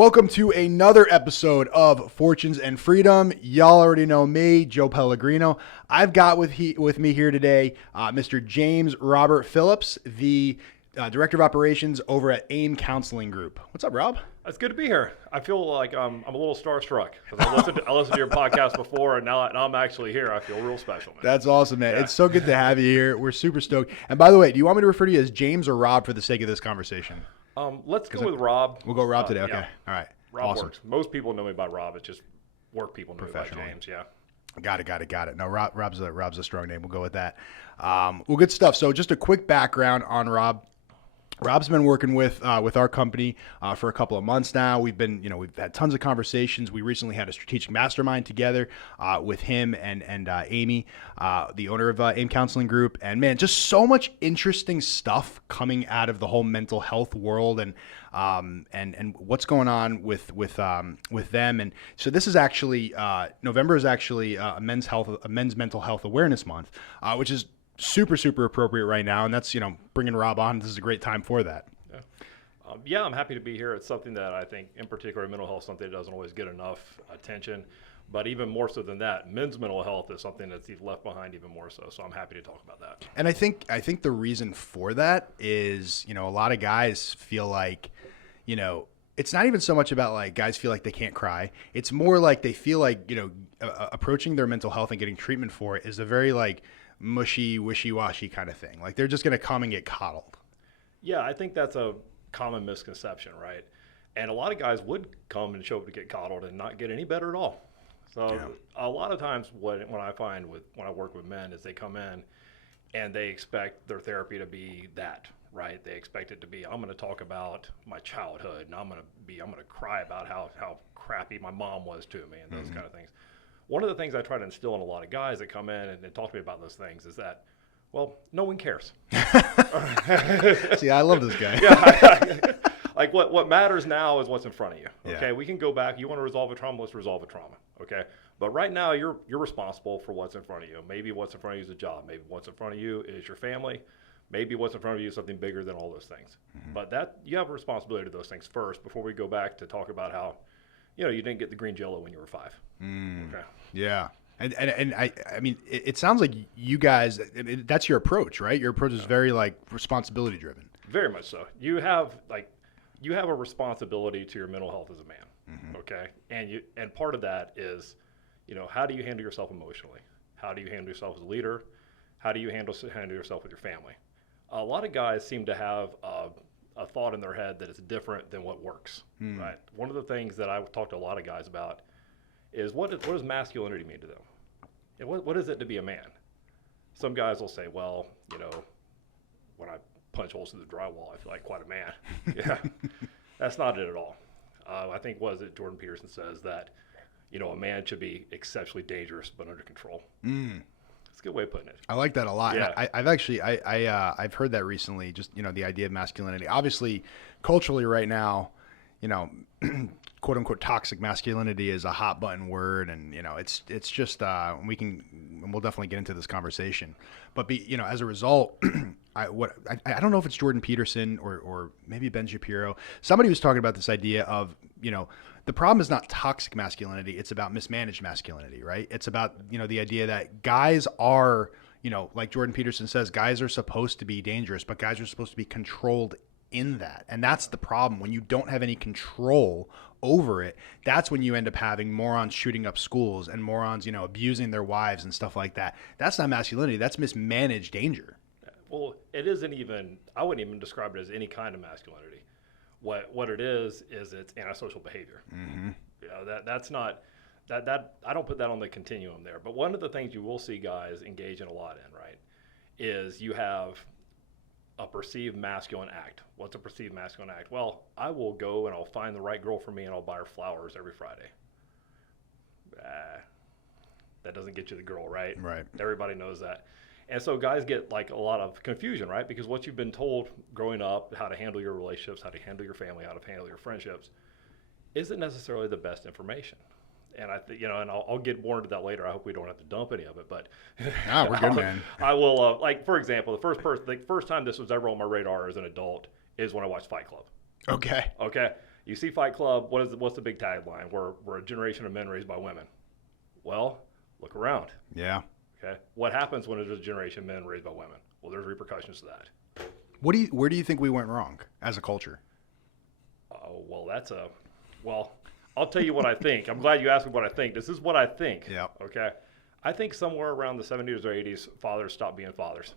Welcome to another episode of Fortunes and Freedom. Y'all already know me, Joe Pellegrino. I've got with me here today Mr. James Robert Phillips, the Director of Operations over at AIM Counseling Group. What's up, Rob? It's good to be here. I feel like I'm a little starstruck because I listened to your podcast before, and now I'm actually here. I feel real special, man. That's awesome, man. Yeah. It's so good to have you here. We're super stoked. And by the way, do you want me to refer to you as James or Rob for the sake of this conversation? Let's go with Rob. We'll go Rob today. Okay. Yeah. All right. Rob Awesome. works. Most people know me by Rob. It's just work people know me by Professionally. James. Yeah. Got it. No, Rob's a strong name. We'll go with that. Well, good stuff. So just a quick background on Rob. Rob's been working with our company for a couple of months now. We've had tons of conversations. We recently had a strategic mastermind together with him and Amy, the owner of AIM Counseling Group. And man, just so much interesting stuff coming out of the whole mental health world and what's going on with them. And so this is actually November is actually a men's mental health awareness month, which is super appropriate right now, and that's bringing Rob on. This is a great time for that. Yeah, I'm happy to be here. It's something that I think, in particular, mental health, something that doesn't always get enough attention. But even more so than that, men's mental health is something that's left behind even more so. So I'm happy to talk about that. And I think the reason for that is a lot of guys feel like it's not even so much about like guys feel like they can't cry. It's more like they feel like approaching their mental health and getting treatment for it is a very like mushy, wishy-washy kind of thing. Like they're just going to come and get coddled. Yeah, I think that's a common misconception, right? And a lot of guys would come and show up to get coddled and not get any better at all. So a lot of times when I find when I work with men is they come in and they expect their therapy to be that, right? They expect it to be, I'm going to talk about my childhood and I'm going to cry about how crappy my mom was to me and those kind of things. One of the things I try to instill in a lot of guys that come in and talk to me about those things is that, well, no one cares. See, I love this guy. Yeah, like what matters now is what's in front of you. Okay, Yeah. we can go back. You want to resolve a trauma? Let's resolve a trauma. Okay, but right now you're responsible for what's in front of you. Maybe what's in front of you is a job. Maybe what's in front of you is your family. Maybe what's in front of you is something bigger than all those things. Mm-hmm. But that you have a responsibility to those things first before we go back to talk about how you didn't get the green Jell-O when you were 5. Okay. Yeah. And I mean, it sounds like you guys, that's your approach, right? Your approach is very like responsibility driven. Very much so. You have a responsibility to your mental health as a man. Okay. And part of that is, how do you handle yourself emotionally? How do you handle yourself as a leader? How do you handle yourself with your family? A lot of guys seem to have a thought in their head that is different than what works, right? One of the things that I talk to a lot of guys about is what does masculinity mean to them? And what is it to be a man? Some guys will say, well, when I punch holes through the drywall, I feel like quite a man. Yeah, that's not it at all. I think Jordan Peterson says that, a man should be exceptionally dangerous but under control. It's a good way of putting it. I like that a lot. Yeah. I've heard that recently, just, the idea of masculinity. Obviously, culturally right now, quote unquote toxic masculinity is a hot button word. And, it's just, we'll definitely get into this conversation, but as a result, I don't know if it's Jordan Peterson or maybe Ben Shapiro. Somebody was talking about this idea of, the problem is not toxic masculinity. It's about mismanaged masculinity, right? It's about, the idea that guys are, like Jordan Peterson says, guys are supposed to be dangerous, but guys are supposed to be controlled in that. And that's the problem. When you don't have any control over it, that's when you end up having morons shooting up schools and morons, abusing their wives and stuff like that. That's not masculinity. That's mismanaged danger. Well, it isn't even, I wouldn't even describe it as any kind of masculinity. What it is it's antisocial behavior. That's not, that I don't put that on the continuum there. But one of the things you will see guys engage in a lot in, right, is you have a perceived masculine act. What's a perceived masculine act? Well, I will go and I'll find the right girl for me and I'll buy her flowers every Friday. That doesn't get you the girl, right? Right. Everybody knows that. And so guys get like a lot of confusion, right? Because what you've been told growing up, how to handle your relationships, how to handle your family, how to handle your friendships, isn't necessarily the best information. And I think, and I'll get more into that later. I hope we don't have to dump any of it, but we're good, man. I will, like, for example, the first time this was ever on my radar as an adult is when I watched Fight Club. Okay. You see Fight Club, what's the big tagline? We're a generation of men raised by women. Well, look around. Yeah. Okay, what happens when there's a generation of men raised by women? Well, there's repercussions to that. Where do you think we went wrong as a culture? Oh, well, I'll tell you what I think. I'm glad you asked me what I think. This is what I think. Yeah. Okay. I think somewhere around the 70s or 80s, fathers stopped being fathers.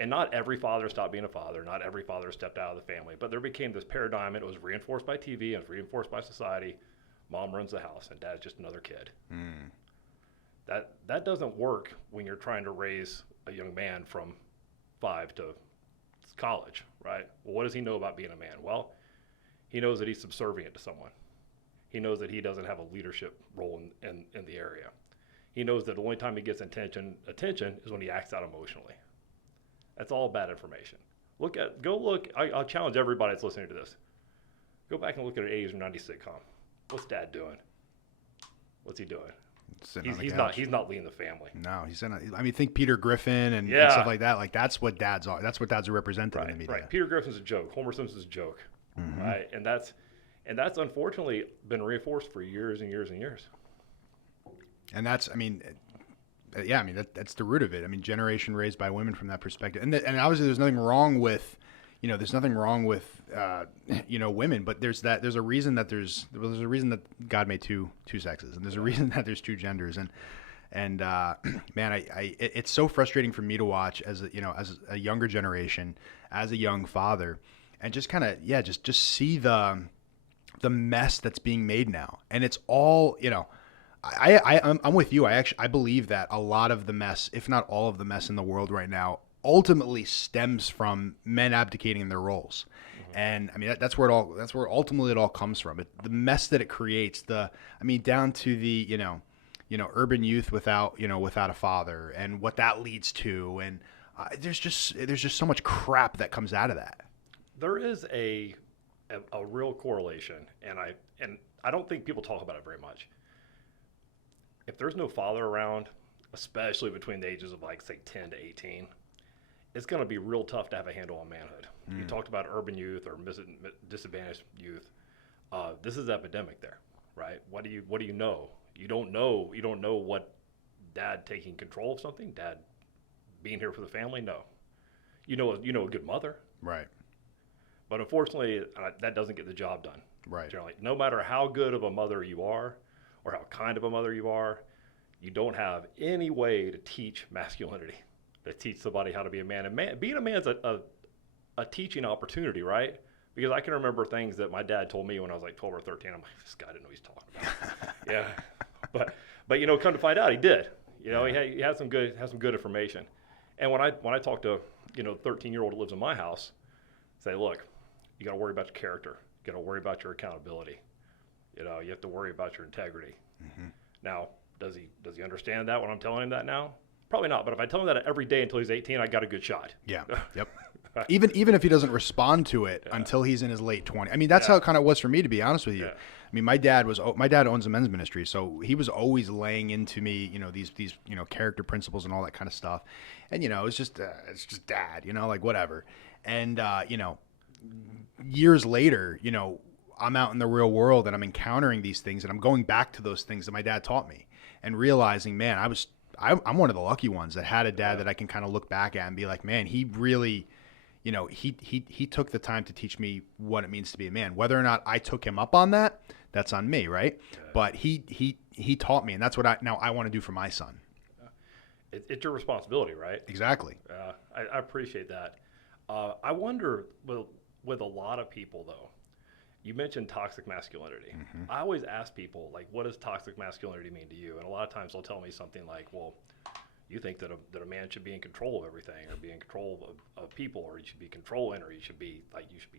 And not every father stopped being a father. Not every father stepped out of the family. But there became this paradigm. It was reinforced by TV and it was reinforced by society. Mom runs the house and dad's just another kid. That doesn't work when you're trying to raise a young man from 5 to college, right? Well, what does he know about being a man? Well, he knows that he's subservient to someone. He knows that he doesn't have a leadership role in the area. He knows that the only time he gets attention is when he acts out emotionally. That's all bad information. I'll challenge everybody that's listening to this. Go back and look at an 80s or 90s sitcom. What's dad doing? What's he doing? He's not leading the family. No, think Peter Griffin and stuff like that. Like that's what dads are. That's what dads are represented in the media. Right. Peter Griffin's a joke. Homer Simpson's a joke. Right. And that's unfortunately been reinforced for years and years and years. And that's the root of it. I mean, generation raised by women from that perspective. And obviously there's nothing wrong with, women, but there's a reason that God made two sexes, and there's a reason that there's two genders. And man, it's so frustrating for me to watch as a younger generation, as a young father, and just kind of, just see the mess that's being made now. And it's all, I'm with you. I believe that a lot of the mess, if not all of the mess in the world right now, ultimately stems from men abdicating their roles. And I mean, that's where ultimately it all comes from. The mess that it creates, down to the, urban youth without a father, and what that leads to. And there's just so much crap that comes out of that. There is a real correlation, and I don't think people talk about it very much. If there's no father around, especially between the ages of say 10 to 18, it's going to be real tough to have a handle on manhood. You talked about urban youth or disadvantaged youth. This is epidemic there, right? What do you know? You don't know what dad taking control of something, dad being here for the family. No, you know a good mother, right? But unfortunately, that doesn't get the job done. Right. Generally, no matter how good of a mother you are, or how kind of a mother you are, you don't have any way to teach masculinity, to teach somebody how to be a man. And being a man is a teaching opportunity, right? Because I can remember things that my dad told me when I was like 12 or 13. I'm like, this guy didn't know what he's talking about. Yeah, but come to find out, he did. He had some good information. And when I talk to 13-year-old that lives in my house, say, look, you got to worry about your character. You got to worry about your accountability. You have to worry about your integrity. Now, does he understand that when I'm telling him that now? Probably not. But if I tell him that every day until he's 18, I got a good shot. Yeah. Yep. Even if he doesn't respond to it until he's in his late 20s. I mean, that's how it kind of was for me, to be honest with you. Yeah. I mean, my dad owns a men's ministry, so he was always laying into me, these character principles and all that kind of stuff. And it's just dad, like whatever. And years later, I'm out in the real world and I'm encountering these things, and I'm going back to those things that my dad taught me and realizing, man, I'm one of the lucky ones that had a dad that I can kind of look back at and be like, man, he really, he took the time to teach me what it means to be a man. Whether or not I took him up on that, that's on me, right? Yeah. But he taught me, and that's what I want to do for my son. It's your responsibility, right? Exactly. I appreciate that. I wonder with a lot of people, though, you mentioned toxic masculinity. I always ask people, what does toxic masculinity mean to you? And a lot of times they'll tell me something like, well, you think that a man should be in control of everything, or be in control of people, or you should be controlling, or you should be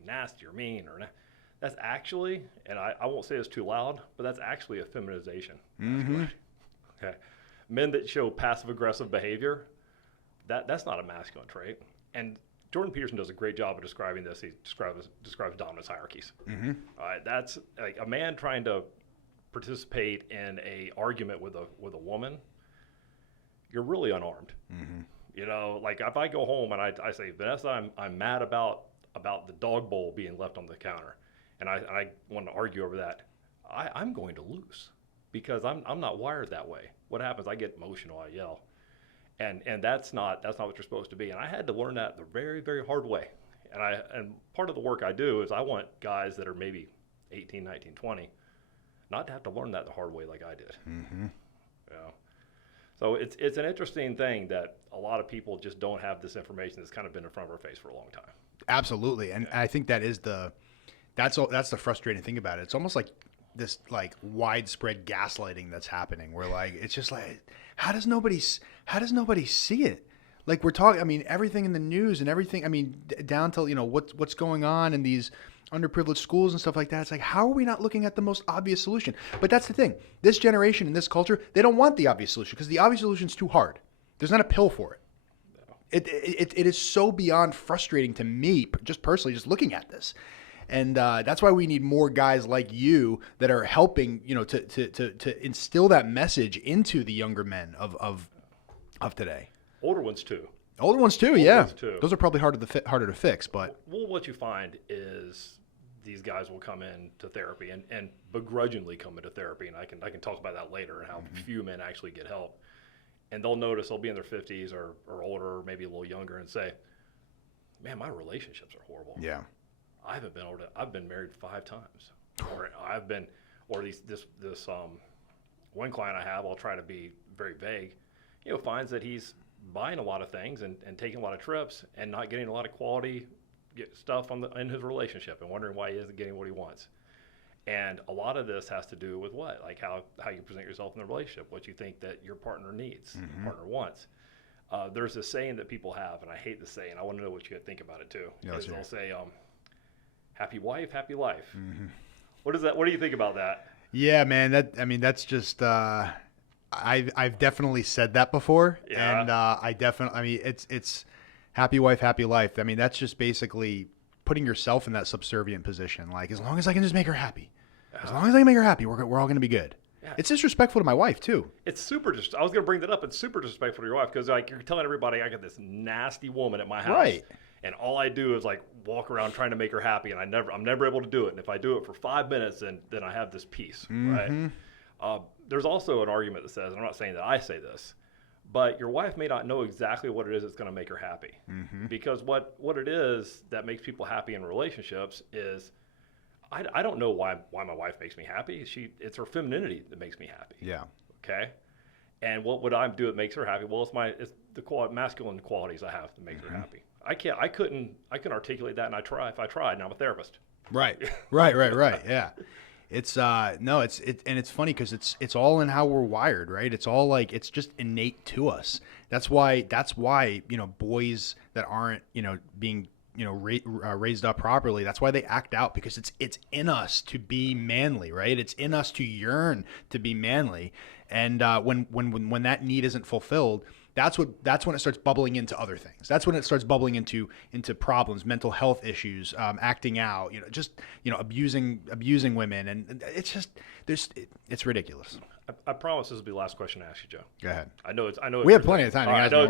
nasty or mean, or that's actually, and I won't say this too loud, but that's actually a feminization. Okay. Men that show passive aggressive behavior, that's not a masculine trait. And Jordan Peterson does a great job of describing this. He describes dominance hierarchies. That's like a man trying to participate in a argument with a woman. You're really unarmed. If I go home and I say, Vanessa, I'm mad about the dog bowl being left on the counter, and I want to argue over that. I'm going to lose because I'm not wired that way. What happens? I get emotional. I yell, and that's not what you're supposed to be. And I had to learn that the very, very hard way. And part of the work I do is I want guys that are maybe 18, 19, 20 not to have to learn that the hard way like I did. Mm-hmm. You know? So it's an interesting thing that a lot of people just don't have this information that's kind of been in front of our face for a long time. Absolutely. And I think that's the frustrating thing about it. It's almost like this like widespread gaslighting that's happening where like it's just like how does nobody see it? Like we're talking, I mean, everything in the news and everything, I mean, down to, what's going on in these underprivileged schools and stuff like that. It's like, how are we not looking at the most obvious solution? But that's the thing. This generation and this culture, they don't want the obvious solution because the obvious solution is too hard. There's not a pill for it. It is so beyond frustrating to me, just personally, just looking at this. And that's why we need more guys like you that are helping, to instill that message into the younger men of today. Older ones too. Older ones too, yeah. Those are probably harder to fix, but well, what you find is these guys will come into therapy and begrudgingly come into therapy, and I can talk about that later and how few men actually get help. And they'll notice they'll be in their 50s or older, or maybe a little younger, and say, "Man, my relationships are horrible. Yeah, I've been married 5 times, or this one client I have. I'll try to be very vague. Finds that he's buying a lot of things and taking a lot of trips and not getting a lot of quality stuff in his relationship and wondering why he isn't getting what he wants. And a lot of this has to do with what? Like how you present yourself in the relationship, what you think that your partner needs, your partner wants. There's a saying that people have, and I hate the saying. I want to know what you think about it too. Yeah, they'll say, happy wife, happy life. Mm-hmm. What is that? What do you think about that? Yeah, man, that's just, I've definitely said that before. Yeah. And it's happy wife, happy life. I mean, that's just basically putting yourself in that subservient position. Like, as long as I can just make her happy, as long as I can make her happy, we're all going to be good. Yeah. It's disrespectful to my wife too. It's super. I was going to bring that up. It's super disrespectful to your wife because like you're telling everybody I got this nasty woman at my house, right? And all I do is like walk around trying to make her happy, and I'm never able to do it. And if I do it for 5 minutes, then I have this peace, right? There's also an argument that says, and I'm not saying that I say this, but your wife may not know exactly what it is that's going to make her happy. Mm-hmm. Because what it is that makes people happy in relationships is, I don't know why my wife makes me happy. It's her femininity that makes me happy. Yeah. Okay. And what would I do that makes her happy? Well, it's the masculine qualities I have that make her happy. I couldn't articulate that, and if I tried, and I'm a therapist. Right. Yeah. It's it's funny because it's all in how we're wired, right? It's all like, it's just innate to us. That's why, boys that aren't, being, raised up properly, that's why they act out, because it's in us to be manly, right? It's in us to yearn to be manly. And when that need isn't fulfilled, that's when it starts bubbling into other things. That's when it starts bubbling into problems, mental health issues, acting out, abusing women, and it's ridiculous. I promise this will be the last question to ask you, Joe. Go ahead. I know we have plenty of time. I know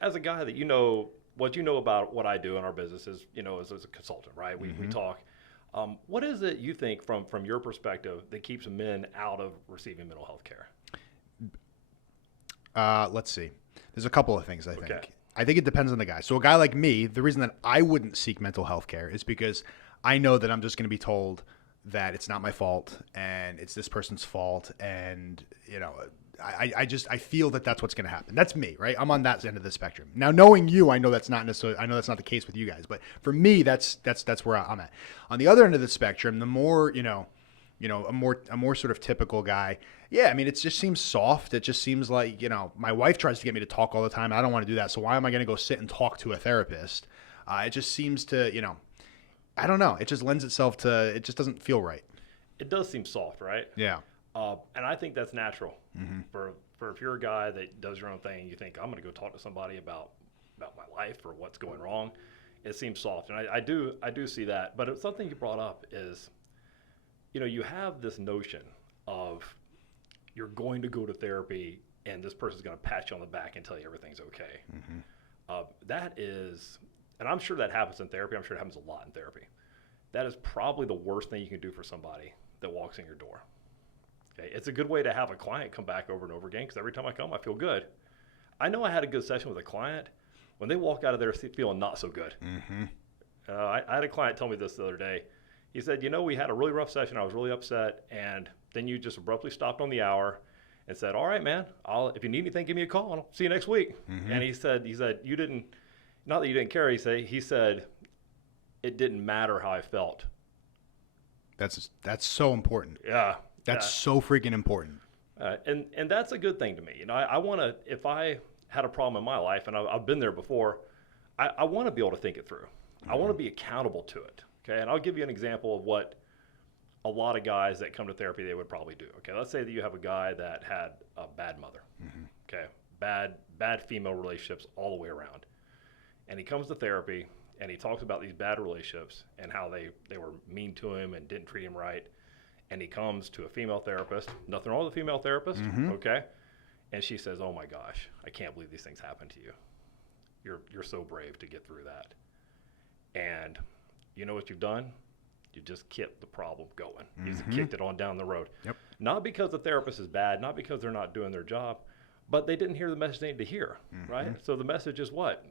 as a guy that what you know about what I do in our business is as a consultant, right? We talk. What is it you think from your perspective that keeps men out of receiving mental health care? Let's see. There's a couple of things, I think. Okay. I think it depends on the guy. So a guy like me, the reason that I wouldn't seek mental health care is because I know that I'm just going to be told that it's not my fault and it's this person's fault. And, I feel that that's what's going to happen. That's me, right? I'm on that end of the spectrum. Now, knowing you, I know that's not the case with you guys. But for me, that's where I'm at. On the other end of the spectrum, the more, a more sort of typical guy. Yeah, I mean, it just seems soft. It just seems like, my wife tries to get me to talk all the time. I don't want to do that. So why am I going to go sit and talk to a therapist? It just seems to, I don't know. It just lends itself to, it just doesn't feel right. It does seem soft, right? Yeah. And I think that's natural. Mm-hmm. For if you're a guy that does your own thing, and you think, I'm going to go talk to somebody about my life or what's going wrong, it seems soft. And I do see that. But it's something you brought up is, you have this notion of you're going to go to therapy and this person's going to pat you on the back and tell you everything's okay. Mm-hmm. That is, and I'm sure that happens in therapy. I'm sure it happens a lot in therapy. that is probably the worst thing you can do for somebody that walks in your door. Okay, it's a good way to have a client come back over and over again, because every time I come, I feel good. I know I had a good session with a client when they walk out of there feeling not so good. Mm-hmm. I had a client tell me this the other day. He said, we had a really rough session. I was really upset. And then you just abruptly stopped on the hour and said, all right, man, if you need anything, give me a call and I'll see you next week. Mm-hmm. And he said, you didn't, not that you didn't care. He said, it didn't matter how I felt. That's so important. Yeah. That's so freaking important. And that's a good thing to me. I want to, if I had a problem in my life, and I've been there before, I want to be able to think it through. Mm-hmm. I want to be accountable to it. Okay. And I'll give you an example of what a lot of guys that come to therapy, they would probably do. Okay. Let's say that you have a guy that had a bad mother. Mm-hmm. Okay. Bad female relationships all the way around. And he comes to therapy and he talks about these bad relationships and how they were mean to him and didn't treat him right. And he comes to a female therapist. Nothing wrong with a female therapist. Mm-hmm. Okay. And she says, oh my gosh, I can't believe these things happen to you. You're so brave to get through that. And you know what you've done? You just kept the problem going. Mm-hmm. You just kicked it on down the road. Yep. Not because the therapist is bad, not because they're not doing their job, but they didn't hear the message they needed to hear, mm-hmm. right? So the message is what?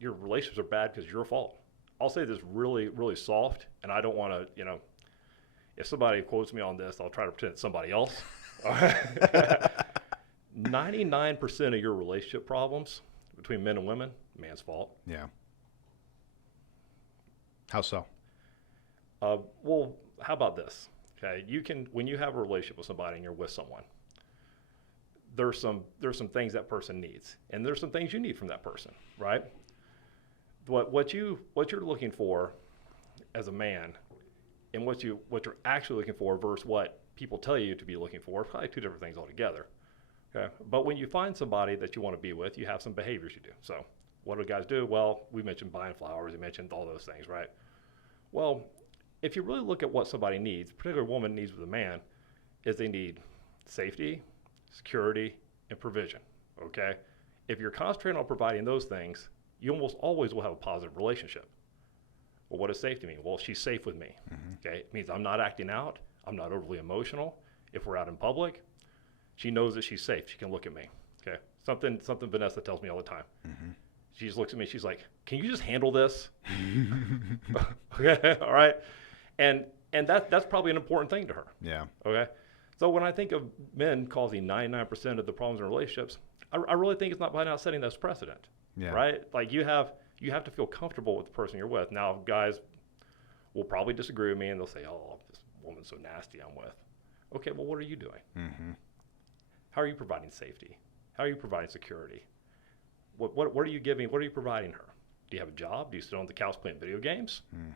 Your relationships are bad because your fault. I'll say this really, really soft, and I don't want to, if somebody quotes me on this, I'll try to pretend it's somebody else. 99% of your relationship problems between men and women, man's fault. Yeah. How so? Well, how about this? Okay, when you have a relationship with somebody and you're with someone, there's some things that person needs, and there's some things you need from that person, right? What you're looking for as a man, and what you're actually looking for versus what people tell you to be looking for, probably two different things altogether. Okay, but when you find somebody that you want to be with, you have some behaviors you do. So what do guys do? Well, we mentioned buying flowers. We mentioned all those things, right? Well, if you really look at what somebody needs, particularly a woman needs with a man, is they need safety, security, and provision, okay? If you're concentrating on providing those things, you almost always will have a positive relationship. Well, what does safety mean? Well, she's safe with me, mm-hmm. okay? It means I'm not acting out. I'm not overly emotional. If we're out in public, she knows that she's safe. She can look at me, okay? Something Vanessa tells me all the time. Mm-hmm. She just looks at me. She's like, can you just handle this? Okay, all right? And that's probably an important thing to her. Yeah. Okay? So when I think of men causing 99% of the problems in relationships, I really think it's not by not setting this precedent. Yeah. Right? Like you have to feel comfortable with the person you're with. Now, guys will probably disagree with me and they'll say, oh, this woman's so nasty I'm with. Okay, well, what are you doing? Mm-hmm. How are you providing safety? How are you providing security? What are you giving? What are you providing her? Do you have a job? Do you sit on the couch playing video games? Mm.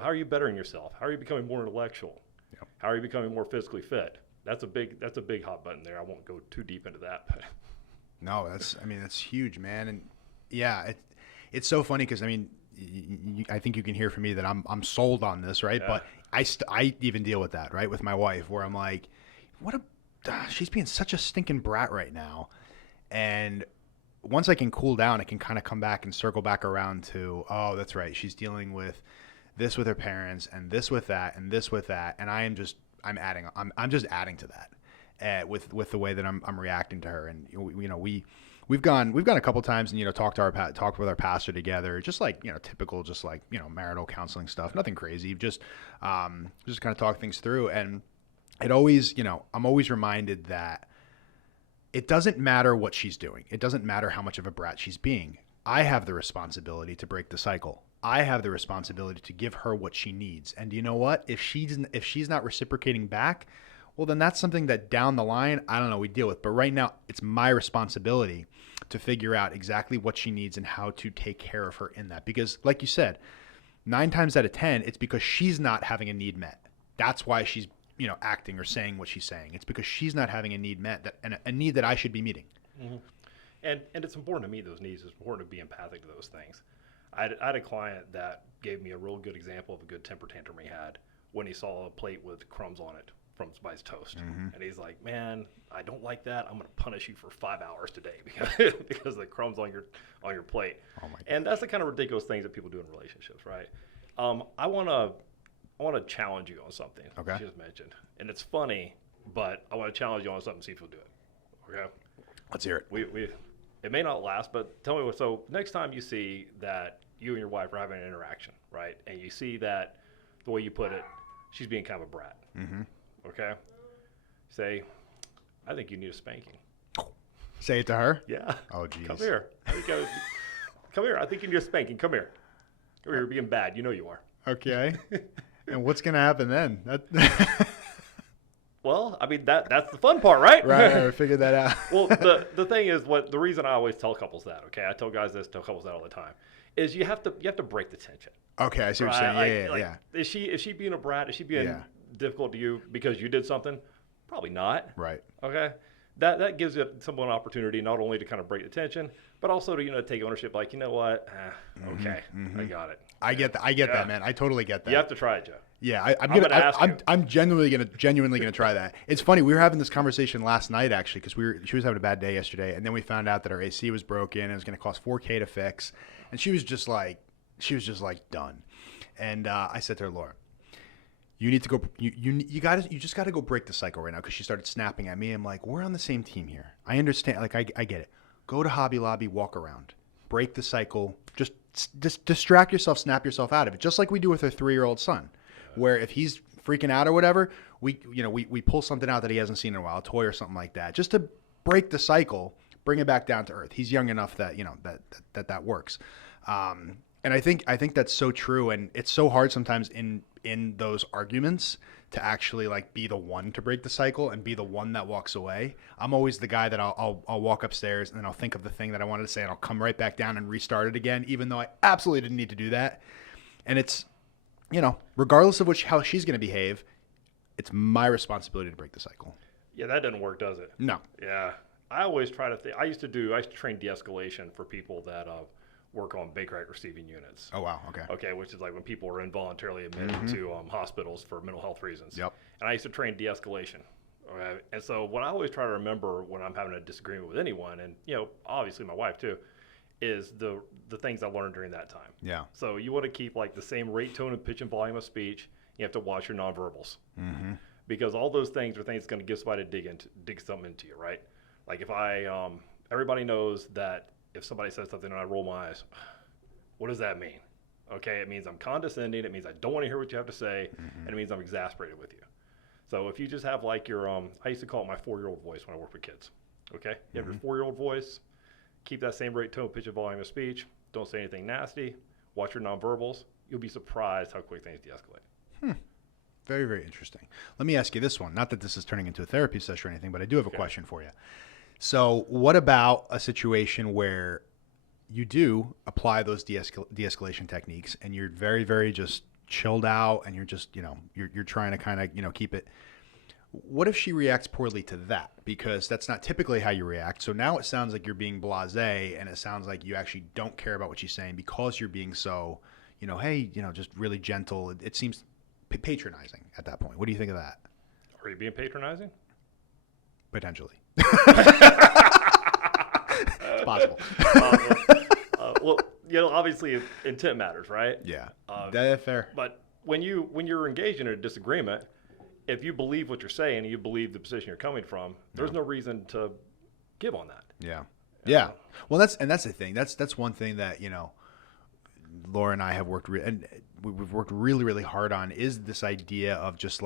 How are you bettering yourself? How are you becoming more intellectual? Yep. How are you becoming more physically fit? That's a big hot button there. I won't go too deep into that. But. No, that's huge, man. And yeah, it's so funny because I think you can hear from me that I'm sold on this, right? Yeah. But I even deal with that, right, with my wife, where I'm like, she's being such a stinking brat right now, and once I can cool down, I can kind of come back and circle back around to, oh, that's right, she's dealing with this with her parents and this with that and this with that, and I'm just adding to that with the way that I'm reacting to her. And we've gone a couple times and talked with our pastor together, just like typical, just like marital counseling stuff, nothing crazy, just kind of talk things through. And it always I'm always reminded that it doesn't matter what she's doing. It doesn't matter how much of a brat she's being. I have the responsibility to break the cycle. I have the responsibility to give her what she needs. And you know what? If she's not reciprocating back, well, then that's something that down the line, I don't know, we deal with. But right now, it's my responsibility to figure out exactly what she needs and how to take care of her in that. Because like you said, 9 times out of 10, it's because she's not having a need met. That's why she's acting or saying what she's saying. It's because she's not having a need met, a need that I should be meeting. Mm-hmm. And it's important to meet those needs. It's important to be empathic to those things. I had a client that gave me a real good example of a good temper tantrum he had when he saw a plate with crumbs on it from somebody's toast. Mm-hmm. And he's like, man, I don't like that. I'm going to punish you for 5 hours today because the crumbs on your plate. Oh my God. And that's the kind of ridiculous things that people do in relationships, right? I want to I want to challenge you on something. Okay. She just mentioned, and it's funny, but I want to challenge you on something. See if you'll do it. Okay. Let's hear it. We it may not last, but tell me what. So next time you see that you and your wife are having an interaction, right, and you see that the way you put it, she's being kind of a brat. Mm-hmm. Okay. Say, I think you need a spanking. Say it to her? Yeah. Oh, geez. Come here. Come here. I think you need a spanking. Come here. Come here. You're being bad. You know you are. Okay. And what's going to happen then? Well, I mean, that's the fun part, right? Right. I figured that out. Well, the thing is, the reason I always tell couples that, okay, I tell guys this, tell couples that all the time, is you have to break the tension. Okay, I see what you're saying. Yeah. Is she being a brat? Is she being difficult to you because you did something? Probably not. Right. Okay. That gives someone an opportunity not only to kind of break the tension, but also to take ownership. Like, you know what? Okay, I got it. I get that. I get that, man. I totally get that. You have to try it, Joe. Yeah, I'm genuinely gonna try that. It's funny. We were having this conversation last night actually because she was having a bad day yesterday, and then we found out that her AC was broken and it was gonna cost $4,000 to fix, and she was just like done. And I said to her, Laura, you need to go. You just got to go break the cycle right now, because she started snapping at me. I'm like, we're on the same team here. I understand. Like I get it. Go to Hobby Lobby, walk around, break the cycle. Just distract yourself, snap yourself out of it, just like we do with our 3-year-old son. Where if he's freaking out or whatever, we pull something out that he hasn't seen in a while, a toy or something like that, just to break the cycle, bring it back down to earth. He's young enough that that works. And I think that's so true, and it's so hard sometimes in those arguments to actually be the one to break the cycle and be the one that walks away. I'm always the guy that I'll walk upstairs and then I'll think of the thing that I wanted to say and I'll come right back down and restart it again, even though I absolutely didn't need to do that. And it's, regardless of how she's going to behave, it's my responsibility to break the cycle. Yeah, that doesn't work, does it? No. Yeah, I always try to think. I used to train de-escalation for people that work on Baker Act receiving units. Oh, wow. Okay. Okay, which is like when people are involuntarily admitted to hospitals for mental health reasons. Yep. And I used to train de-escalation. Okay? And so what I always try to remember when I'm having a disagreement with anyone, and obviously my wife too, is the things I learned during that time. Yeah. So you want to keep the same rate, tone, and pitch and volume of speech. You have to watch your nonverbals. Mm-hmm. Because all those things are things that's going to give somebody to dig something into you, right? Like if everybody knows that if somebody says something and I roll my eyes, what does that mean? Okay, it means I'm condescending. It means I don't want to hear what you have to say, and it means I'm exasperated with you. So if you just have your, I used to call it my 4-year-old voice when I work with kids. Okay, you have your 4-year-old voice. Keep that same rate, tone, pitch, and volume of speech. Don't say anything nasty. Watch your nonverbals. You'll be surprised how quick things de-escalate. Very, very interesting. Let me ask you this one. Not that this is turning into a therapy session or anything, but I do have a question for you. So what about a situation where you do apply those de-escalation techniques and you're very, very just chilled out and you're just, you're trying to kind of, keep it. What if she reacts poorly to that? Because that's not typically how you react. So now it sounds like you're being blasé, and it sounds like you actually don't care about what she's saying because you're being so, hey, just really gentle. It seems patronizing at that point. What do you think of that? Are you being patronizing? Potentially. It's possible. Well, obviously intent matters, right? Yeah. That's fair. But when you're engaged in a disagreement, if you believe what you're saying and you believe the position you're coming from, there's no reason to give on that. Yeah. Yeah. Well, that's the thing. That's one thing that, Laura and I have worked and we've worked really, really hard on, is this idea of just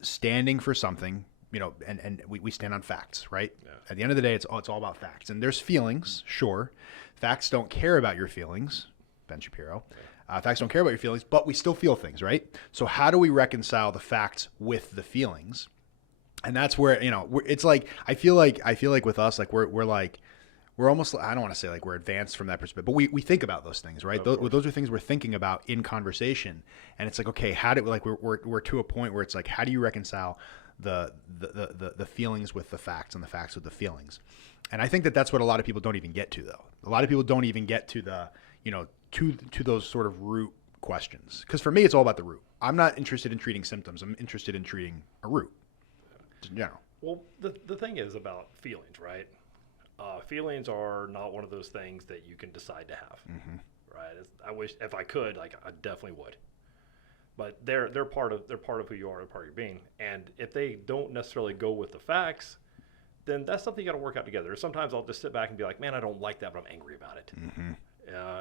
standing for something, and we stand on facts, right? Yeah. At the end of the day, it's all about facts. And there's feelings, sure. Facts don't care about your feelings, Ben Shapiro. Facts don't care about your feelings, but we still feel things, right? So how do we reconcile the facts with the feelings? And that's where, it's like, I feel like with us, we're almost, I don't want to say we're advanced from that perspective, but we think about those things, right? Those are things we're thinking about in conversation. And it's okay, how do we're to a point where it's how do you reconcile the feelings with the facts and the facts with the feelings? And I think that's what a lot of people don't even get to, though. A lot of people don't even get to the, to those sort of root questions. Because for me, it's all about the root. I'm not interested in treating symptoms. I'm interested in treating a root. In general. Well, the thing is about feelings, right? Feelings are not one of those things that you can decide to have, right? I wish if I could, I definitely would. but they're part of who you are, they're part of your being. And if they don't necessarily go with the facts, then that's something you got to work out together. Sometimes I'll just sit back and be like, man, I don't like that, but I'm angry about it.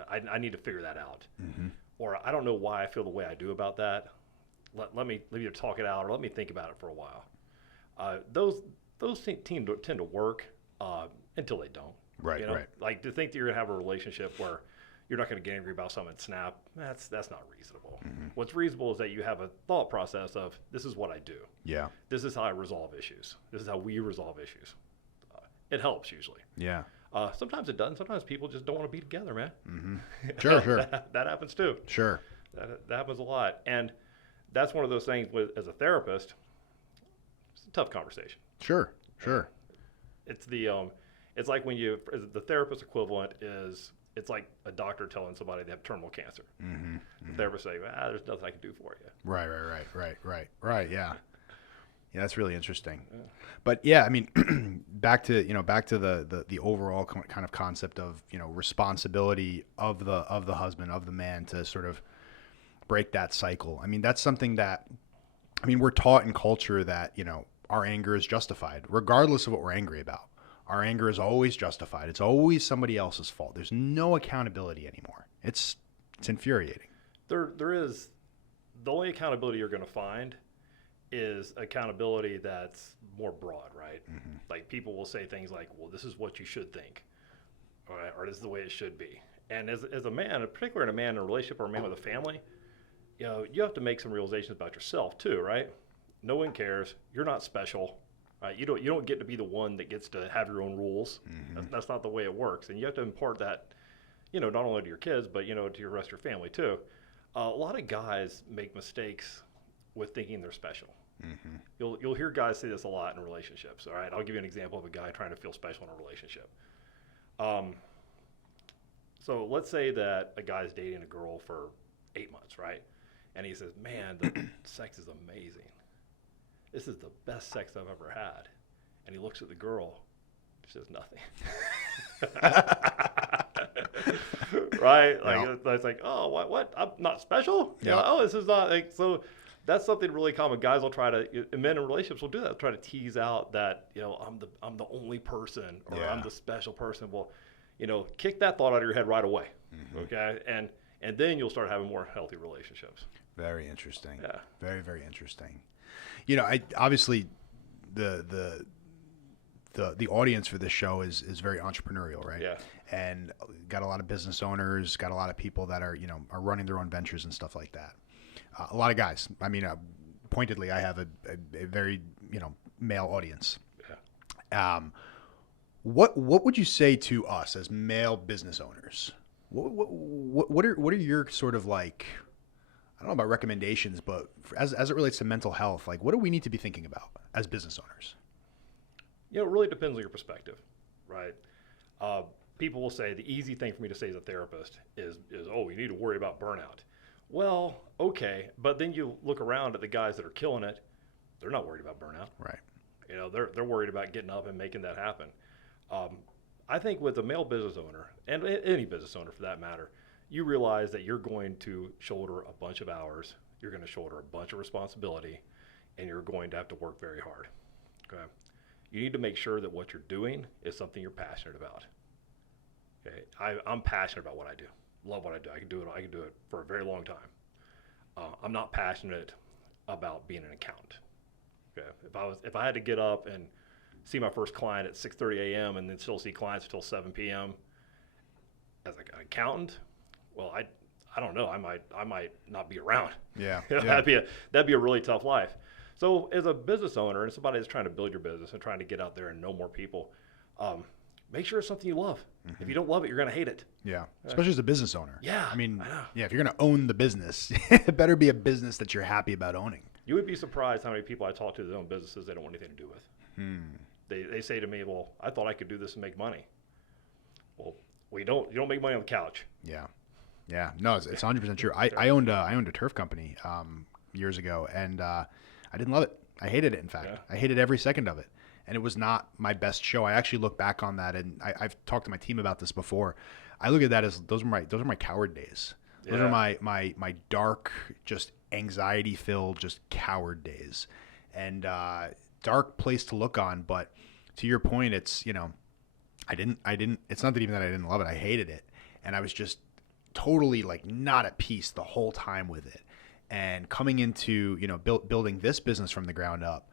I need to figure that out. Or I don't know why I feel the way I do about that. Let me either talk it out or let me think about it for a while. Those tend to work until they don't. Right, right. Like to think that you're gonna have a relationship where you're not gonna get angry about something and snap. That's not reasonable. What's reasonable is that you have a thought process of this is what I do. Yeah. This is how I resolve issues. This is how we resolve issues. It helps usually. Yeah. Sometimes it doesn't. Sometimes people just don't want to be together, man. Sure, sure. That happens too. Sure. That happens a lot, and that's one of those things. As a therapist, it's a tough conversation. Sure, sure. It's it's like when the therapist equivalent is, it's like a doctor telling somebody they have terminal cancer. The therapist saying, there's nothing I can do for you. Right. Yeah. Yeah, that's really interesting. Yeah. But yeah, I mean, back to the overall kind of concept of, responsibility of the husband, of the man, to sort of break that cycle. I mean, that's something that, we're taught in culture that, our anger is justified, regardless of what we're angry about. Our anger is always justified. It's always somebody else's fault. There's no accountability anymore. It's infuriating. There is, the only accountability you're going to find is accountability that's more broad, right? Like people will say things like, well, this is what you should think, or this is the way it should be. And as a man, particularly a man in a relationship or a man with a family, you have to make some realizations about yourself too, right? No one cares. You're not special. Right? You don't get to be the one that gets to have your own rules. That's not the way it works. And you have to impart that, not only to your kids, but, to your rest of your family too. A lot of guys make mistakes with thinking they're special. You'll hear guys say this a lot in relationships. All right, I'll give you an example of a guy trying to feel special in a relationship. So let's say that a guy's dating a girl for 8 months, right? And he says, man, the sex is amazing. This is the best sex I've ever had. And he looks at the girl, she says nothing. Right? Like, it's like, oh, what? I'm not special? Yeah. This is not like, so that's something really common. Guys will try to, men in relationships will do that, try to tease out that, I'm the only person, or I'm the special person. Well, kick that thought out of your head right away. Okay? And then you'll start having more healthy relationships. Very interesting. Yeah. Very, very interesting. Obviously the audience for this show is very entrepreneurial, right? Yeah. And got a lot of business owners, got a lot of people that are running their own ventures and stuff like that. A lot of guys. Pointedly, I have a very male audience. Yeah. What would you say to us as male business owners? What are your sort of like, I don't know about recommendations, but as it relates to mental health, like what do we need to be thinking about as business owners? It really depends on your perspective, right? People will say the easy thing for me to say as a therapist is you need to worry about burnout. Well, okay, but then you look around at the guys that are killing it, they're not worried about burnout. Right. They're worried about getting up and making that happen. I think with a male business owner, and any business owner for that matter, you realize that you're going to shoulder a bunch of hours, you're going to shoulder a bunch of responsibility, and you're going to have to work very hard. Okay? You need to make sure that what you're doing is something you're passionate about. Okay? I'm passionate about what I do. Love what I do. I can do it for a very long time. I'm not passionate about being an accountant. Okay? If I had to get up and see my first client at 6:30 a.m. and then still see clients until 7 p.m. as an accountant, well, I don't know. I might not be around. Yeah. That'd be a really tough life. So as a business owner and somebody that's trying to build your business and trying to get out there and know more people, make sure it's something you love. If you don't love it, you're going to hate it. Yeah. Especially as a business owner. Yeah. I know. Yeah, if you're going to own the business, it better be a business that you're happy about owning. You would be surprised how many people I talk to that own businesses they don't want anything to do with. They say to me, well, I thought I could do this and make money. Well, you don't make money on the couch. Yeah. Yeah. No, it's 100% true. I owned a turf company years ago, and I didn't love it. I hated it, in fact. Yeah. I hated every second of it. And it was not my best show. I actually look back on that, and I've talked to my team about this before. I look at that as those were my coward days. Those are my dark, just anxiety filled, just coward days, and dark place to look on. But to your point, it's, I didn't, it's not that even that I didn't love it. I hated it. And I was just totally like not at peace the whole time with it. And coming into, building this business from the ground up,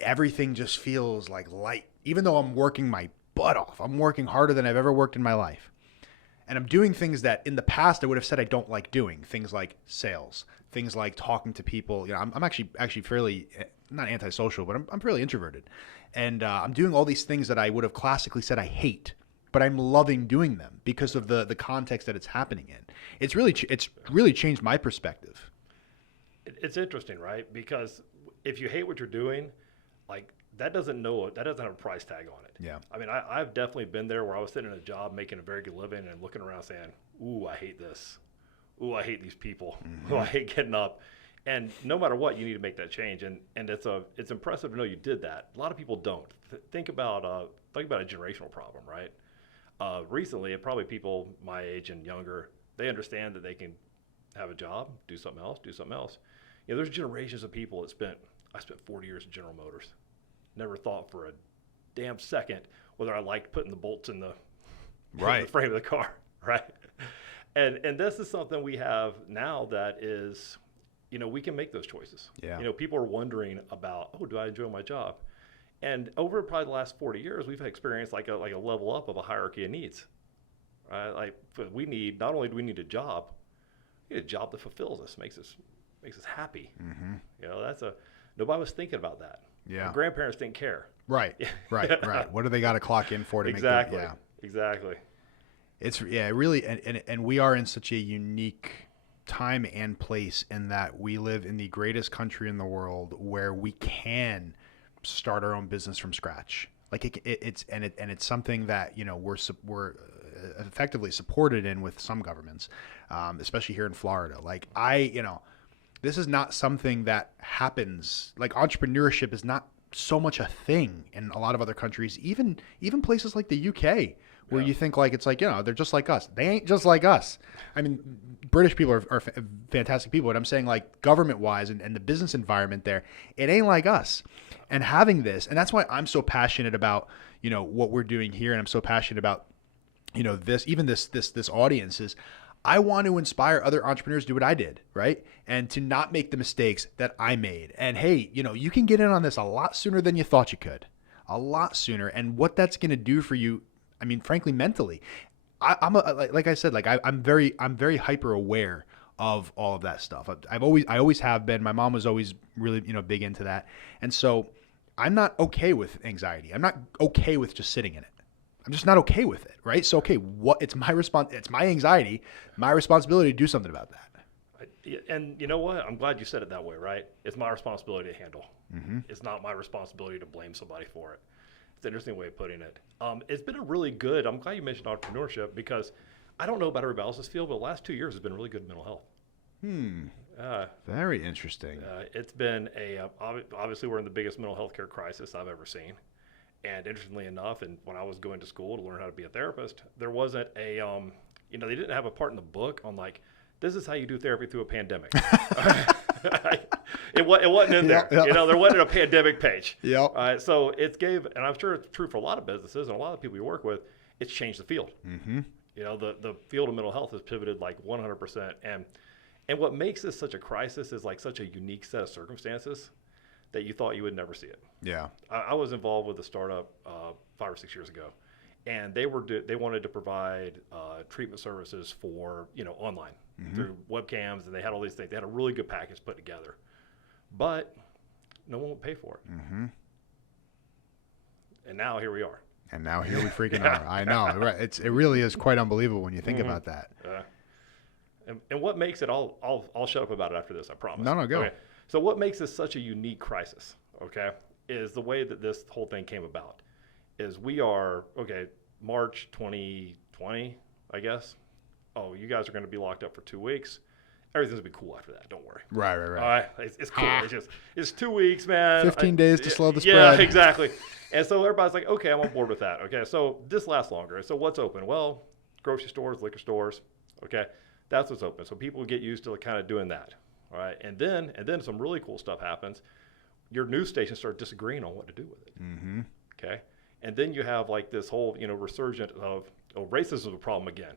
everything just feels like light, even though I'm working my butt off. I'm working harder than I've ever worked in my life. And I'm doing things that in the past I would have said I don't like doing. Things like sales, things like talking to people. I'm actually fairly, not antisocial, but I'm fairly introverted. And I'm doing all these things that I would have classically said I hate, but I'm loving doing them because of the context that it's happening in. It's really changed my perspective. It's interesting, right? Because if you hate what you're doing, like that doesn't have a price tag on it. Yeah. I mean, I've definitely been there where I was sitting in a job making a very good living and looking around saying, ooh, I hate this. Ooh, I hate these people. Mm-hmm. Ooh, I hate getting up. And no matter what, you need to make that change. And it's impressive to know you did that. A lot of people don't. Think about a generational problem, right? Recently, probably people my age and younger, they understand that they can have a job, do something else. There's generations of people I spent 40 years in General Motors. Never thought for a damn second whether I liked putting the bolts in the frame of the car, right? And this is something we have now that is, we can make those choices. Yeah. People are wondering about, do I enjoy my job? And over probably the last 40 years, we've experienced like a level up of a hierarchy of needs, right? Like not only do we need a job, we need a job that fulfills us, makes us happy. Mm-hmm. Nobody was thinking about that. Yeah. Our grandparents didn't care. Right. What do they got to clock in for to exactly. make it? Exactly. It's really, and we are in such a unique time and place in that we live in the greatest country in the world where we can start our own business from scratch. Like it's something that we're effectively supported in with some governments, especially here in Florida. Like this is not something that happens. Like entrepreneurship is not so much a thing in a lot of other countries, even places like the UK, where you think like it's like they're just like us. They ain't just like us. I mean, British people are fantastic people, but I'm saying like government wise and the business environment there, it ain't like us. And having this, and that's why I'm so passionate about what we're doing here, and I'm so passionate about this audience is. I want to inspire other entrepreneurs to do what I did, right? And to not make the mistakes that I made. And hey, you can get in on this a lot sooner than you thought you could. A lot sooner. And what that's going to do for you, I mean, frankly, mentally. Like I said, like I'm very hyper aware of all of that stuff. I always have been. My mom was always really, big into that. And so I'm not okay with anxiety. I'm not okay with just sitting in it. I'm just not okay with it, right? So, okay, it's my anxiety, my responsibility to do something about that. And you know what? I'm glad you said it that way, right? It's my responsibility to handle. Mm-hmm. It's not my responsibility to blame somebody for it. It's an interesting way of putting it. It's been I'm glad you mentioned entrepreneurship because I don't know about everybody else's field, but the last 2 years has been really good in mental health. Very interesting. It's been obviously we're in the biggest mental health care crisis I've ever seen. And interestingly enough, and when I was going to school to learn how to be a therapist, there wasn't they didn't have a part in the book on like, this is how you do therapy through a pandemic. It wasn't in there. Yep. There wasn't a pandemic page. Yep. So and I'm sure it's true for a lot of businesses and a lot of people you work with, it's changed the field. Mm-hmm. The field of mental health has pivoted like 100%. And what makes this such a crisis is like such a unique set of circumstances that you thought you would never see it. Yeah. I was involved with a startup 5 or 6 years ago, and they wanted to provide treatment services for online through webcams, and they had all these things. They had a really good package put together, but no one would pay for it. Mm-hmm. And now here we are. And now here we freaking are. I know. Right. It really is quite unbelievable when you think about that. And what makes it I'll shut up about it after this, I promise. No, go. Okay. So what makes this such a unique crisis, okay, is the way that this whole thing came about. Is we are, March 2020, I guess. Oh, you guys are going to be locked up for 2 weeks. Everything's going to be cool after that. Don't worry. Right. All right. It's cool. It's 2 weeks, man. 15 days to slow the spread. Yeah, exactly. And so everybody's like, okay, I'm on board with that. Okay, so this lasts longer. So what's open? Well, grocery stores, liquor stores. Okay, that's what's open. So people get used to kind of doing that. All right. And then some really cool stuff happens. Your news stations start disagreeing on what to do with it. Mm-hmm. Okay. And then you have like this whole, resurgent of, racism is a problem again.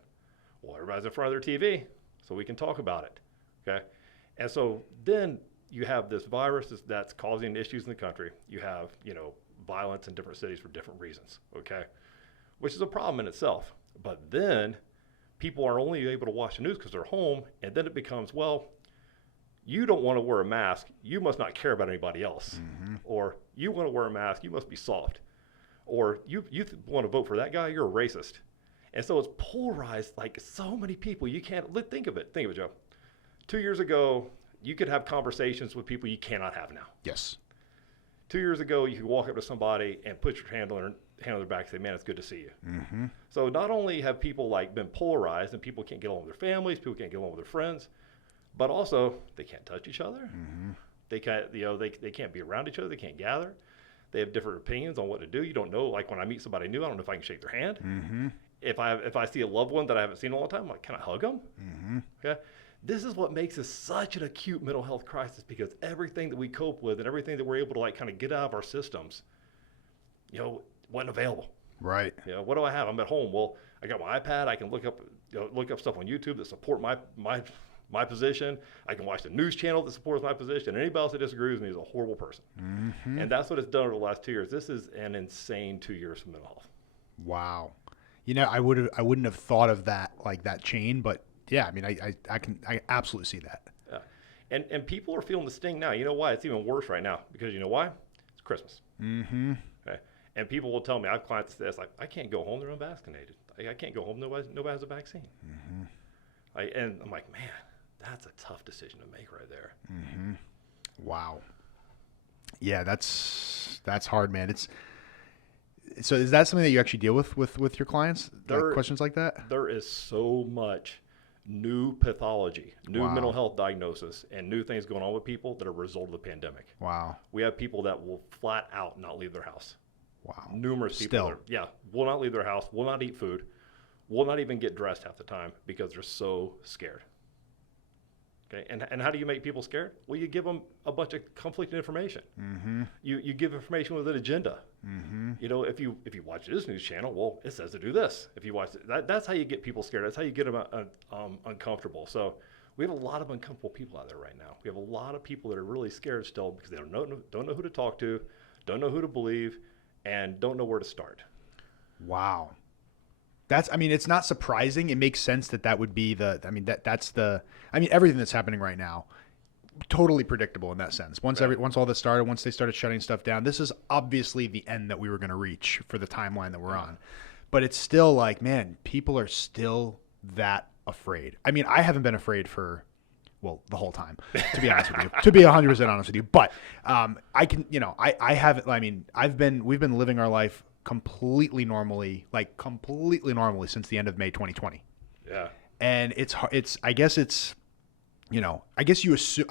Well, everybody's in front of their TV, so we can talk about it. Okay. And so then you have this virus that's causing issues in the country. You have, violence in different cities for different reasons. Okay. Which is a problem in itself. But then people are only able to watch the news because they're home. And then it becomes, well, you don't want to wear a mask. You must not care about anybody else. Mm-hmm. Or you want to wear a mask. You must be soft. Or you want to vote for that guy. You're a racist. And so it's polarized like so many people. You can't think of it. Think of it, Joe. 2 years ago, you could have conversations with people you cannot have now. Yes. 2 years ago, you could walk up to somebody and put your hand on their back and say, man, it's good to see you. Mm-hmm. So not only have people like been polarized and people can't get along with their families, people can't get along with their friends, but also they can't touch each other. Mm-hmm. They can't, they can't be around each other. They can't gather. They have different opinions on what to do. You don't know, like when I meet somebody new, I don't know if I can shake their hand. Mm-hmm. If I see a loved one that I haven't seen in a long time, I'm like, can I hug them? Mm-hmm. Okay. This is what makes this such an acute mental health crisis, because everything that we cope with and everything that we're able to like kind of get out of our systems, wasn't available. Right. What do I have? I'm at home. Well, I got my iPad. I can look up stuff on YouTube that support my position. I can watch the news channel that supports my position. Anybody else that disagrees with me is a horrible person. Mm-hmm. And that's what it's done over the last 2 years. This is an insane 2 years for mental health. Wow. I wouldn't have thought of that, like that chain, but yeah, I mean, I absolutely see that. Yeah. And people are feeling the sting now. You know why? It's even worse right now, because you know why? It's Christmas. Mm-hmm. Okay. And people will tell me, I have clients that say, it's like, I can't go home, they're unvaccinated. I can't go home, nobody has a vaccine. Mm-hmm. And I'm like, man, that's a tough decision to make right there. Mm-hmm. Wow. Yeah, that's hard, man. So is that something that you actually deal with your clients? Like questions like that? There is so much new pathology, new Wow. mental health diagnosis, and new things going on with people that are a result of the pandemic. Wow. We have people that will flat out not leave their house. Wow. Numerous people will not leave their house, will not eat food, will not even get dressed half the time because they're so scared. Okay, and how do you make people scared? Well, you give them a bunch of conflicting information. Mm-hmm. You give information with an agenda. Mm-hmm. If you watch this news channel, well, it says to do this. If you watch that's how you get people scared. That's how you get them uncomfortable. So we have a lot of uncomfortable people out there right now. We have a lot of people that are really scared still because they don't know who to talk to, don't know who to believe, and don't know where to start. Wow. It's not surprising. It makes sense that would be everything that's happening right now, totally predictable in that sense. Once all this started, once they started shutting stuff down, this is obviously the end that we were going to reach for the timeline that we're on. But it's still like, man, people are still that afraid. I mean, I haven't been afraid for, well, the whole time, to be honest with you, to be 100% honest with you. But we've been living our life completely normally since the end of May 2020. Yeah. And I guess you assume,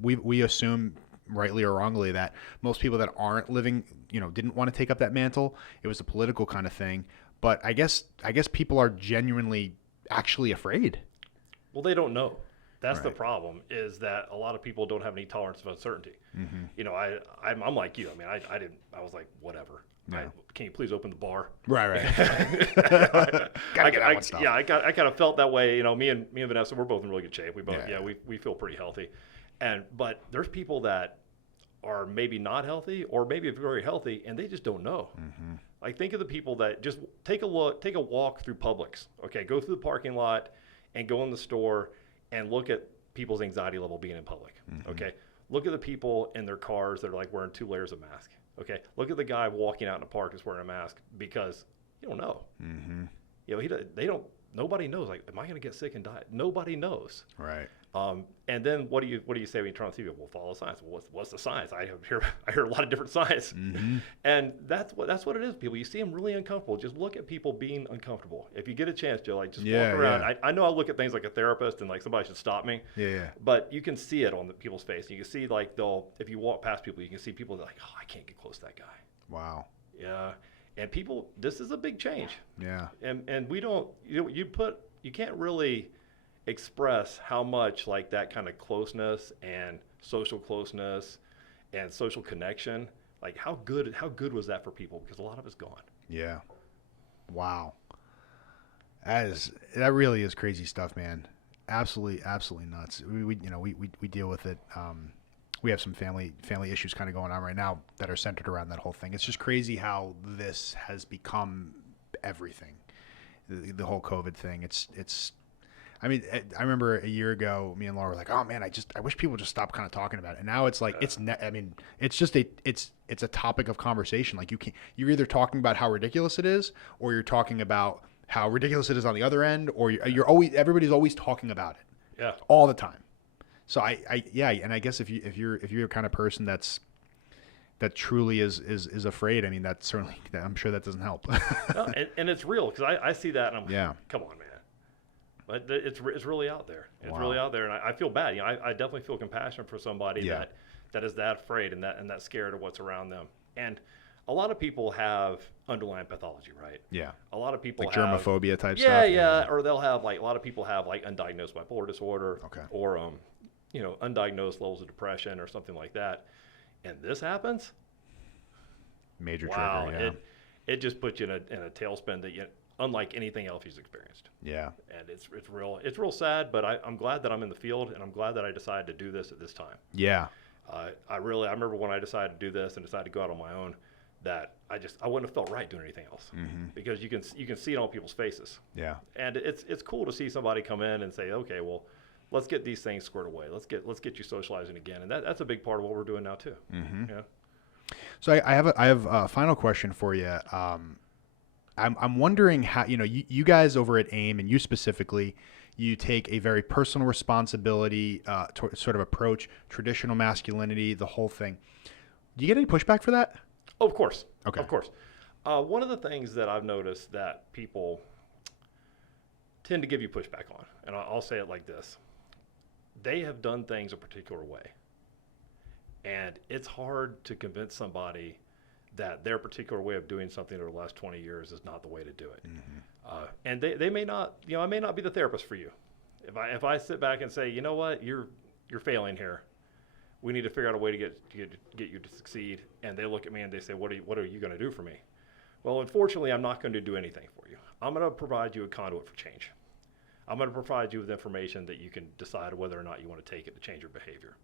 we assume rightly or wrongly that most people that aren't living, didn't want to take up that mantle. It was a political kind of thing. But I guess people are genuinely actually afraid. Well, they don't know. That's Right. the problem, is that a lot of people don't have any tolerance of uncertainty. Mm-hmm. I'm like you. I mean, I was like, whatever. Yeah. Can you please open the bar? Right. I kind of felt that way. Me and Vanessa, we're both in really good shape. We both, we feel pretty healthy. But there's people that are maybe not healthy or maybe very healthy, and they just don't know. Mm-hmm. Like, think of the people that just take a walk through Publix. Okay, go through the parking lot and go in the store and look at people's anxiety level being in public. Mm-hmm. Okay, look at the people in their cars that are like wearing 2 layers of mask. Okay, look at the guy walking out in the park that's wearing a mask because you don't know. Mm-hmm. Nobody knows. Like, am I going to get sick and die? Nobody knows. Right. And then what do you say when you turn on TV? Well, follow the science. Well, what's the science? I hear a lot of different science. Mm-hmm. And that's what it is. People, you see them really uncomfortable. Just look at people being uncomfortable. If you get a chance, Joe, like just walk around. Yeah. I know I look at things like a therapist and like somebody should stop me. Yeah. But you can see it on the people's face. You can see like if you walk past people, you can see people that are like, oh, I can't get close to that guy. Wow. Yeah. And this is a big change. Yeah. And we don't, you can't really express how much like that kind of closeness and social closeness and social connection, like how good was that for people? Because a lot of it's gone. Yeah. Wow. That really is crazy stuff, man. Absolutely nuts. We deal with it. We have some family issues kind of going on right now that are centered around that whole thing. It's just crazy how this has become everything. The whole COVID thing. I mean, I remember a year ago, me and Laura were like, "Oh man, I wish people just stopped kind of talking about it." And now it's like it's just it's a topic of conversation. Like you're either talking about how ridiculous it is, or you're talking about how ridiculous it is on the other end, or everybody's always talking about it. Yeah. All the time. So and I guess if you're a kind of person that truly is afraid, I mean, I'm sure that doesn't help. No, and it's real, because I see that and I'm yeah. Come on, man. But it's really out there. It's Wow. really out there, and I feel bad. You know, I definitely feel compassion for somebody Yeah. that is that afraid and that scared of what's around them. And a lot of people have underlying pathology, right? Yeah. A lot of people Like have germophobia type yeah, stuff. yeah, or they'll have like a lot of people have like undiagnosed bipolar disorder, Okay. or undiagnosed levels of depression or something like that. And this happens. Major Wow, trigger. Yeah. it just puts you in a tailspin that unlike anything else he's experienced. Yeah. And it's real sad, but I'm glad that I'm in the field, and I'm glad that I decided to do this at this time. Yeah. I remember when I decided to do this and decided to go out on my own, that I wouldn't have felt right doing anything else, because you can see it on people's faces. Yeah. And it's cool to see somebody come in and say, okay, well, let's get these things squared away. Let's get you socializing again, and that's a big part of what we're doing now too. Yeah. So I have a final question for you. I'm wondering how, you guys over at AIM, and you specifically, you take a very personal responsibility to sort of approach traditional masculinity, the whole thing. Do you get any pushback for that? Oh, of course. Okay. Of course. One of the things that I've noticed that people tend to give you pushback on, and I'll say it like this: they have done things a particular way, and it's hard to convince somebody that their particular way of doing something over the last 20 years is not the way to do it. And they may not, I may not be the therapist for you. If I sit back and say, you know what, you're failing here, we need to figure out a way to get you to succeed, and they look at me and they say, what are you going to do for me? Well, unfortunately, I'm not going to do anything for you. I'm going to provide you a conduit for change. I'm going to provide you with information that you can decide whether or not you want to take it to change your behavior.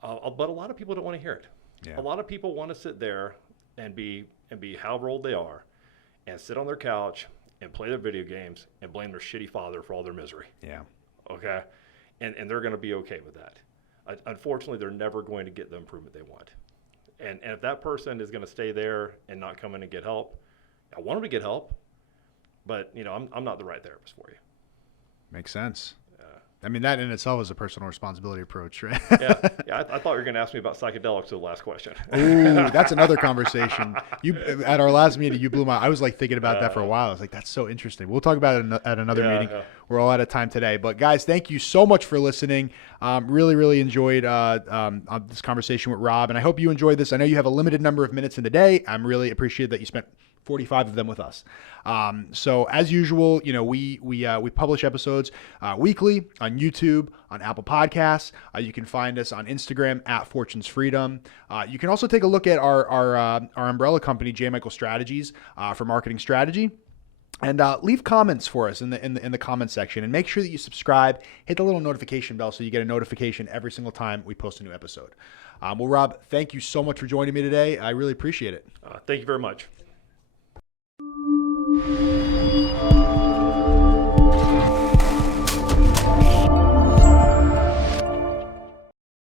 But a lot of people don't want to hear it. Yeah. A lot of people want to sit there and be however old they are, and sit on their couch and play their video games and blame their shitty father for all their misery. Yeah. Okay? And they're going to be okay with that. Unfortunately, they're never going to get the improvement they want. And if that person is going to stay there and not come in and get help, I want them to get help, but I'm not the right therapist for you. Makes sense. I mean, that in itself is a personal responsibility approach, right? Yeah. I thought you were going to ask me about psychedelics to the last question. Ooh, that's another conversation. At our last meeting, you blew my. I was like thinking about that for a while. I was like, that's so interesting. We'll talk about it at another meeting. Yeah. We're all out of time today, but guys, thank you so much for listening. Really enjoyed this conversation with Rob, and I hope you enjoyed this. I know you have a limited number of minutes in the day. I'm really appreciative that you spent 45 of them with us. So as usual, we publish episodes weekly on YouTube, on Apple Podcasts. You can find us on Instagram at fortunes+freedom. You can also take a look at our umbrella company, J. Michael Strategies, for marketing strategy. And leave comments for us in the comment section, and make sure that you subscribe, hit the little notification bell so you get a notification every single time we post a new episode. Well, Rob, thank you so much for joining me today. I really appreciate it. Thank you very much.